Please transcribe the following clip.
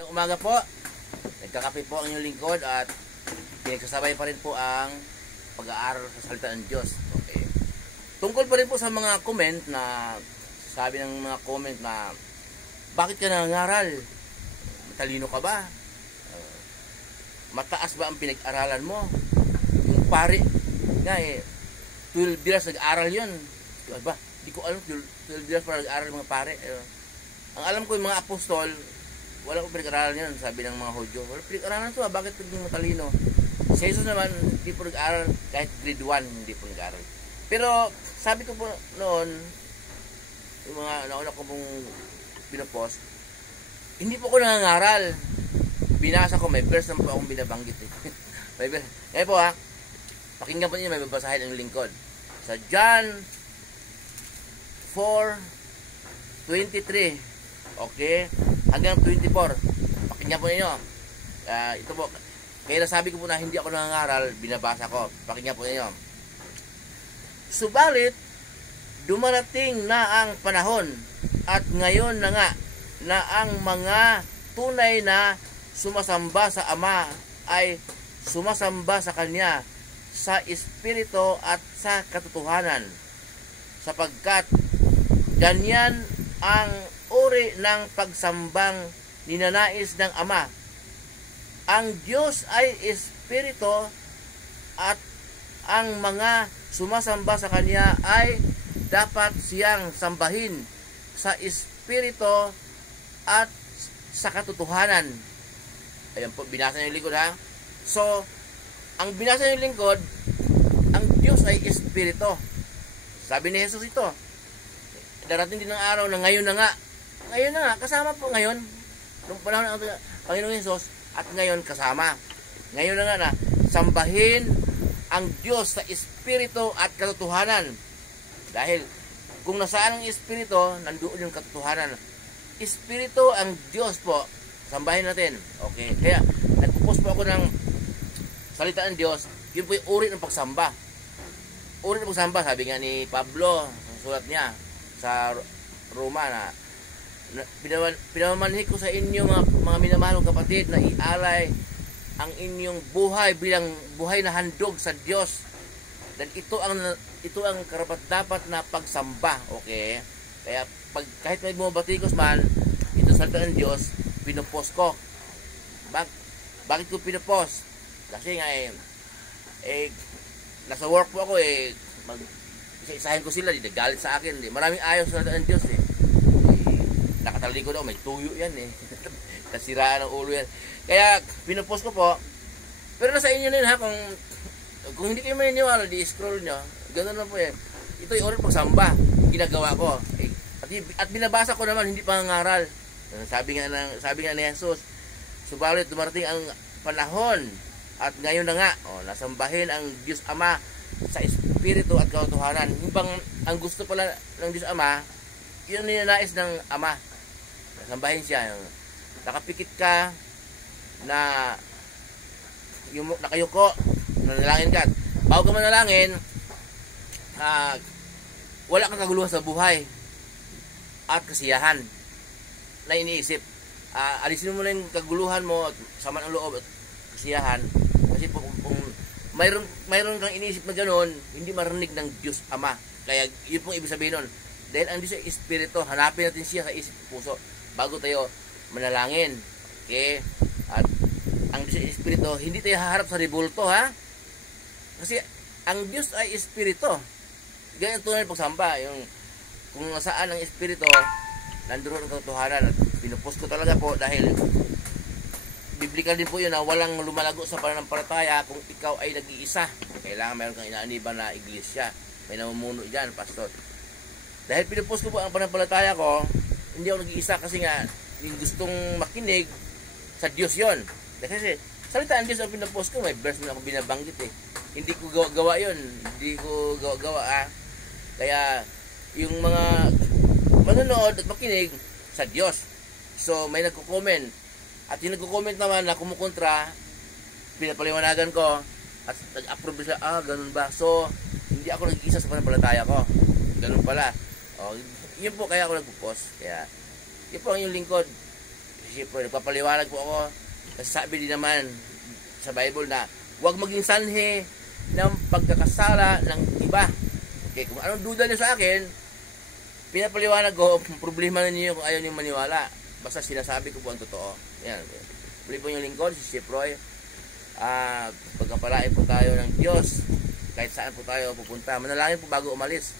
Ng umaga po, nagkakape po ang inyong lingkod at pinagsasabay pa rin po ang pag-aaral sa salita ng Diyos. Okay. Tungkol pa rin po sa mga comment na sabi ng mga comment na bakit ka nangangaral? Matalino ka ba? Mataas ba ang pinag-aralan mo? Yung pare nga 12 years nag-aral yun. Ba? Di ko alam 12 years para nag-aral mga pare. Ang alam ko yung mga apostol, wala ko pinag-aralan yun, sabi ng mga Hudyo. Wala pinag-aralan ito, bakit pagiging matalino? Si Jesus naman, hindi po nag-aral, kahit grade 1, hindi po nag-aral. Pero, sabi ko po noon, yung mga nauna ko pong pinopost, hindi po ko nangangaral. Binasa ko, may verse naman po akong binabanggit. May verse. Ngayon po pakinggan po niyo, may babasahin ang lingkod. Sa John 4:23, okay? Hanggang 24. Pakinggan po ninyo. Ito po. Kaya nasabi ko po na hindi ako nangangaral, binabasa ko. Pakinggan po ninyo. Subalit, dumarating na ang panahon at ngayon na nga na ang mga tunay na sumasamba sa Ama ay sumasamba sa Kanya sa Espiritu at sa katotohanan. Sapagkat ganyan ang uri ng pagsambang ninanais ng Ama. Ang Diyos ay Espiritu at ang mga sumasamba sa Kanya ay dapat siyang sambahin sa Espiritu at sa katotohanan. Ayan po, binasa niyo yung lingkod ha. So, ang binasa niyo yung lingkod, ang Diyos ay Espiritu. Sabi ni Jesus ito, darating din ng araw na ngayon na nga. Ngayon na nga, kasama po ngayon. Nung panahon ng Panginoong Jesus, at ngayon kasama. Ngayon na nga na, sambahin ang Diyos sa Espiritu at katotohanan. Dahil, kung nasaan ang Espiritu, nandoon yung katotohanan. Espiritu ang Diyos po. Sambahin natin. Okay. Kaya, nagpupos po ako ng salita ng Diyos. Yun po yung uri ng pagsamba. Uri ng pagsamba, sabi nga ni Pablo, sa sulat niya, sa Roma na pinamanhi ko sa inyo mga minamahal kapatid na ialay ang inyong buhay bilang buhay na handog sa Diyos. Dan ito ang karapat-dapat na pagsamba. Okay? Kaya kahit may bumabatikos man, ito salita ng Diyos, pinupost ko. Bakit ko pinupost? Kasi nga nasa work po ako isa-isahin ko sila, nagalit sa akin. Maraming ayaw sa salita ng Diyos nakatalikod ako, may tuyo yan kasiraan ng ulo yan. Kaya pinupost ko po. Pero nasa inyo na yun ha, kung hindi kayo maniniwala, di-scroll nyo. Ganun na po ito yung oras pagsamba, ginagawa ko. At binabasa ko naman, hindi pangangaral. Sabi nga ni Jesus, subalit dumarating ang panahon at ngayon na nga, nasambahin ang Diyos Ama sa Espiritu at katotohanan. Ang gusto pala ng Diyos Ama, yun ninanais ng Ama. Nasambahin siya. Nakapikit ka na nakayuko, nanalangin ka. Bago ka manalangin, wala kang kaguluhan sa buhay at kasiyahan na iniisip. Alisin mo na yung kaguluhan mo at saman ang loob at kasiyahan. Kasi kung mayroon kang iniisip na gano'n, hindi marinig ng Diyos Ama. Kaya yun pong ibig sabihin nun. Dahil ang Diyos ay Espiritu, hanapin natin siya sa isip at puso bago tayo manalangin. Okay? At ang Diyos ay Espiritu, hindi tayo haharap sa rebulto ha. Kasi ang Diyos ay Espiritu. Ganyan tunay pagsamba. Kung nasaan ang Espiritu, nandoon ang katotohanan. At pinupost ko talaga po dahil biblical din po yun na walang lumalago sa pananampalataya kung ikaw ay nag-iisa. Kailangan mayroon kang inaaniban na iglesia. May namumuno dyan, pastor. Dahil pinupost ko po ang pananampalataya ko, hindi ako nag-iisa kasi nga yung gustong makinig sa Diyos yon. Kasi salita ang Diyos ang pinupost ko, may verse na ako binabanggit Hindi ko gawa yun. Hindi ko gawa Kaya yung mga manonood at makinig sa Diyos. So may nagko-comment. At yung nagko-comment naman na kumukontra, pinapaliwanagan ko at nag-approve siya, ganun ba? So, hindi ako nag-iisa sa pananampalataya ko. Ganun pala. Yun po kaya ako nagpo-post. Kaya, yun po ang yung lingkod. si Sipro, nagpapaliwanag po ako. Kasi sabi din naman sa Bible na huwag maging sanhi ng pagkakasala ng iba. Okay, kung anong duda niyo sa akin, pinapaliwanag ko, problema na niyo kung ayaw niyo maniwala. Basta sinasabi ko po ang totoo. Yan. Muli po yung lingkod, si Siproy. Pagkapalain po tayo ng Diyos, kahit saan po tayo pupunta. Manalangin po bago umalis.